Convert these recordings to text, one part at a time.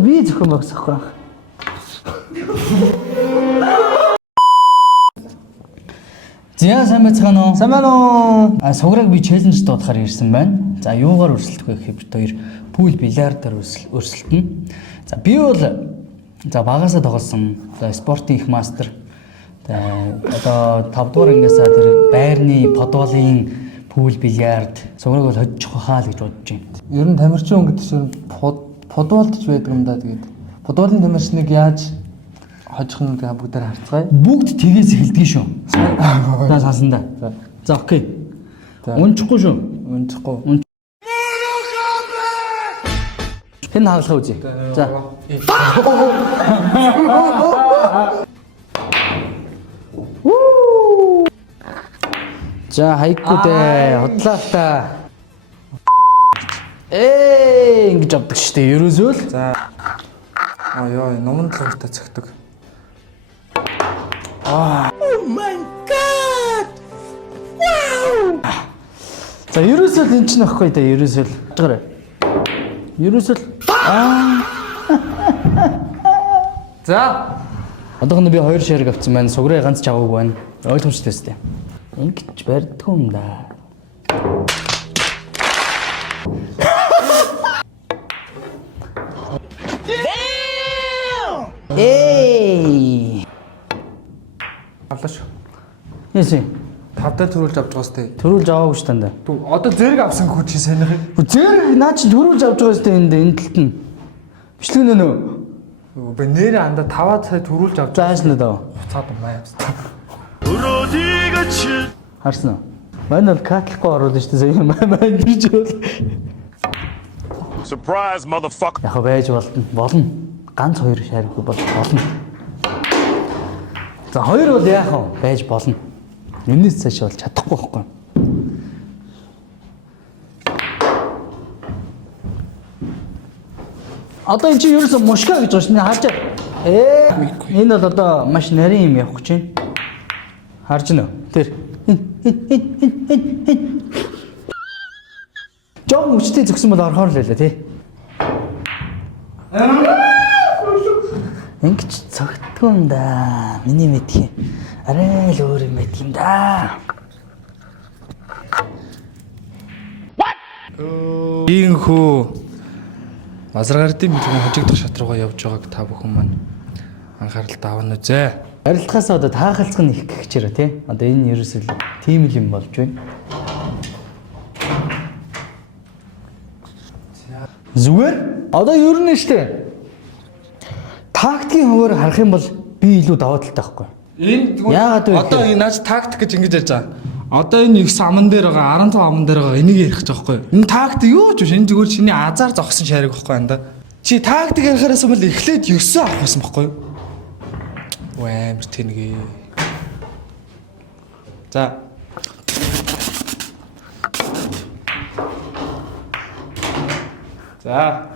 Би зөвхөн багсахгүй. Зя сайн байцгаана уу? Сайн байна уу? Суграг би челленж дуудахаар ирсэн байна. За юугаар өрсөлдөх вэ гэхээр бид хоёр пул бильярдаар өрсөлдөнө. За би бол багасаа тоглосон. Спортын их мастер. Одоо 5 дугаар ангиасаа тэр байрны подволын пул бильярд суграг бол хожих хаа л гэж бодож байна. Ер нь тамирчин хүн гэдэг чинь подволдч байдаг юм да тэгээд. Подволын тамирчныг яаж хожих нь гэдэг бүгдээр харцгаая. Бүгд тгээс эхэлдэг шүү. За саасанда. За окей. Унчихгүй шүү. Унчихгүй. Хэн хаалгаа үзье. За. За хайггүй дээ. Хотлаа та. Ингэж авдаг шүү дээ. Ерөөсөө л. За. Яа, номон талуудаа цогтөг. Oh my god. Wow. За ерөөсөө л эн чинь ахгүй дээ. Ерөөсөө л. Гэрэ. Ерөөсөө л. За. Одоохондоо би 2 шарик авсан байна. Сугрыг ганц ч аваагүй байна. Ойлгомжтой тест. Ингэж барьдаг юм да. Эй! Авлаа шүү. Яасан? 5 дээр төрүүлж авч байгаас тээ. Төрүүлж аваагүй шүү дээ. Одоо зэрэг авсан хүү чи сайн их. Зэрэг наа чи төрүүлж авч байгаа шүү дээ энэ талд нь. Бичлэг нөө. Би нэрээ анда 5 сая төрүүлж авч заасан даа. цаад маа явсан. Харсан уу? Манай бол катлахгүй оруулж шүү дээ. Манай бирж бол. Surprise motherfucker. Яг байж болно. Ганц 2 шарик болно. За 2 бол яах вэ? Байж болно. Энэс цааш бол чадахгүй байхгүй. Одоо энэ чинь ерөөсөө мушка гэж байна шнэ харж. Энэ бол одоо маш нарийн юм явах гэж байна. Харж гэнэ. Тэр. Жог хүчтэй зөксөн бол орхоор л байлаа тий. Ингэж цогтгүй юм да. Миний мэдхий. Арай л өөр юм байт юм да. Ийхүү Мазрагардын мэдрэгийн хожигдох шат руугаа явж байгааг та бүхэн маань анхаарал тавна үзье. Арилтахаас одоо таахалцах нь их гэж яраа тий. Одоо энэ ерөөсөө тийм л юм болж байна. Зүгээр. Одоо ер нь штэ. Тактикийн хуваар харах юм бол би илүү даваа талтай байхгүй. Энэ одоо энэ наач тактик гэж ингэж ярьж байгаа. Одоо энэ 9 аман дээр байгаа 15 аман дээр байгаа энийг ярих гэж байгаа байхгүй. Энэ тактик юу ч биш. Энэ зүгээр чиний азар зогсон шарик байхгүй анда. Чи тактик ярихаас өмнө эхлээд 9 авах байсан байхгүй юу? Амар тэнгээ. За. За.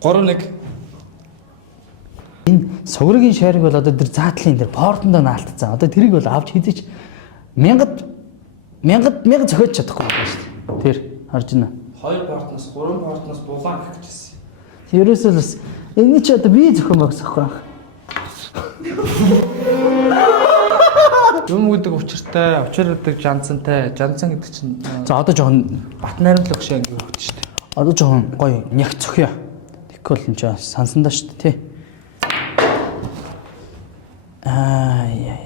3-1. Энэ сугрыгийн шарик бол одоо тэр заатлын тэр портондоо наалтцсан. Одоо тэрийг бол авч хизэж мянгад зохиож чадахгүй байна шүү дээ. Тэр харж байна. 2 портноос 3 портноос булаан гэх гэжсэн. Ерөөсөө л энэ чи одоо би зөвхөн багсахгүй. Юм гэдэг учиртай, учирдаг жанцантай. Жанцан гэдэг чинь За одоо жоохон бат найрамдлах шиг ингэ хөвт шүү дээ. одоо жоохон гоё нях цохио. Тэгэхгүй бол энэ ч сансандаа шүү дээ тий. Яа.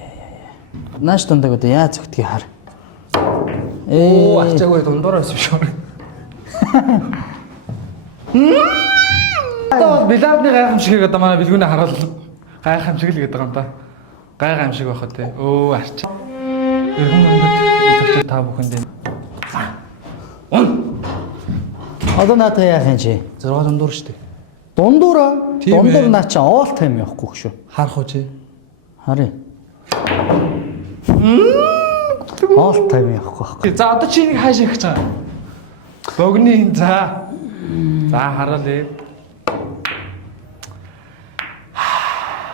Нааш дундаг одоо яа цогтгийг хар. Арчаагүй дундуураас биш үү? Одоо бильярдны гайхамшигыг одоо манай бэлгүүнээ харуул гайхамшиг л гэдэг юм да. Гайхамшиг байхад те. Арчаа. Эргэн мөнгөд та бүхэнд энэ. Одоо наатаа яах юм чи? 6 дундуур шүү дээ. Дундуура. Тийм ээ. Дундуур наа чи all time явахгүй шүү. Харах уу чи? Харъя. All time явахгүй байхгүй. За одоо чи нэг хаашаа их чаа. Богны за. За хараалээ.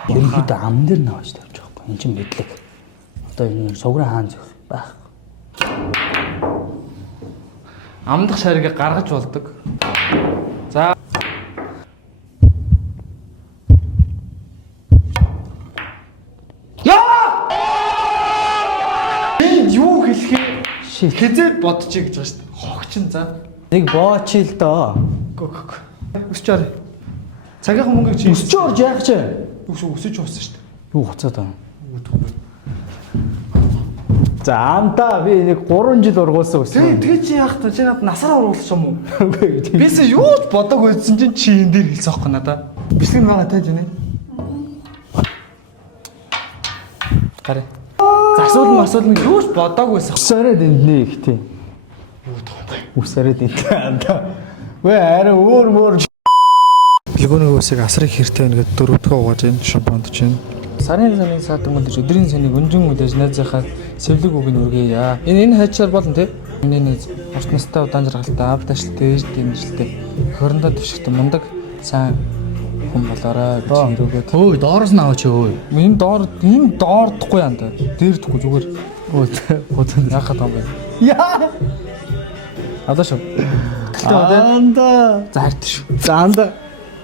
Ерөнхийдөө ам дээр наваач тавьж байгаа байхгүй. Энд чинь мэдлэг. Одоо энэ сугрын хаан зөх байх. Амдах шаргийг гаргаж болдог. За Хизээд бодчих гэж байгаа шүү дээ. Хогчин за. Нэг боочил доо. Гүг. Өсч орё. Цагийнхан мөнгөийг чи Өсч орж яах ч. өсөж уусан шүү дээ. Юу хуцаад байна? За амтаа би нэг 3 жил ургуулсан өссөн. Тэгээ чи яах вэ? Чи надад насаараа ургуулсан юм уу? Үгүй ээ. Бис юу ч бодоагүй байсан чинь чи энэ дээр хэлсэн аахгүй надаа. Бисгэн байгаа тааж байна. Гараа. За асуул нь юу ч бодоагүй байсан. Усараад энднэ их тийм. Юу тохой. Усараад энднэ амтаа. Вэ арай өөр Лигоны усыг асрыг хэртэй байна гэдэг дөрөвдгөө угааж энэ шампанд чинь. Сарын саадан мөлж өдрийн санийг өнжин үлээж найзынхаа сэвлэг үг нь үргээе. Энэ хайчаар болно те. Миний нэг урт настай удаан жаргалтай аав ташлтай ээж дэмжилтэй хорондоо төвшигтэй мундаг сайн хүн болоорой гэж ирүүгээд. Өө доороос нь аваач өө. Энэ доордохгүй яа та. Дээрдэхгүй зүгээр. Хөөцөн яхад юм бэ. Яа. Одоо шүү. Анда. За харт шүү. За анда.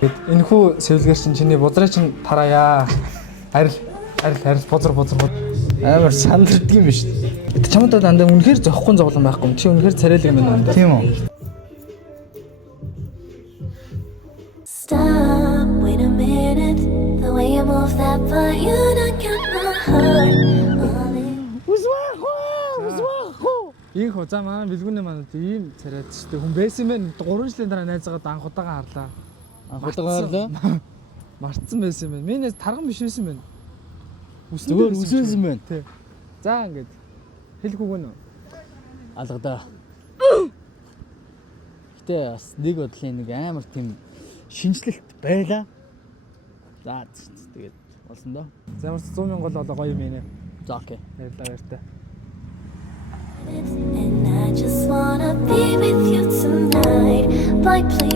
Энэ хүү сэвлгээр чинь чиний бузраа чинь тараая. Арил бузар. Амар сандардаг юм биш. Чамд дандаа үнэхээр зөхгүй зовлон байхгүй. Чи үнэхээр царайлаг юм байна. Тийм үү? Stop, wait a minute. The way you move that body, you done got my heart. Ийм хузаа маань бэлгүүний маань ийм царайд ч тийм хүн байсан мэн 3 жилийн дараа найзаагаа анх удаага харлаа. Мартсан байсан юм байна. Минь тарган биш байсан байна. Зүгээр үсээсэн байна. Тий. За ингээд хэлэхгүй гэнэ. Алгадаа. Гэтэ бас нэг бодлын нэг амар тийм шинжлэлт байла. За тэгээд болсон доо. За ямар ч 100,000 болоо гоё юм ээ. За окей. Баярлалаа. And I just wanna be with you tonight. Like, please.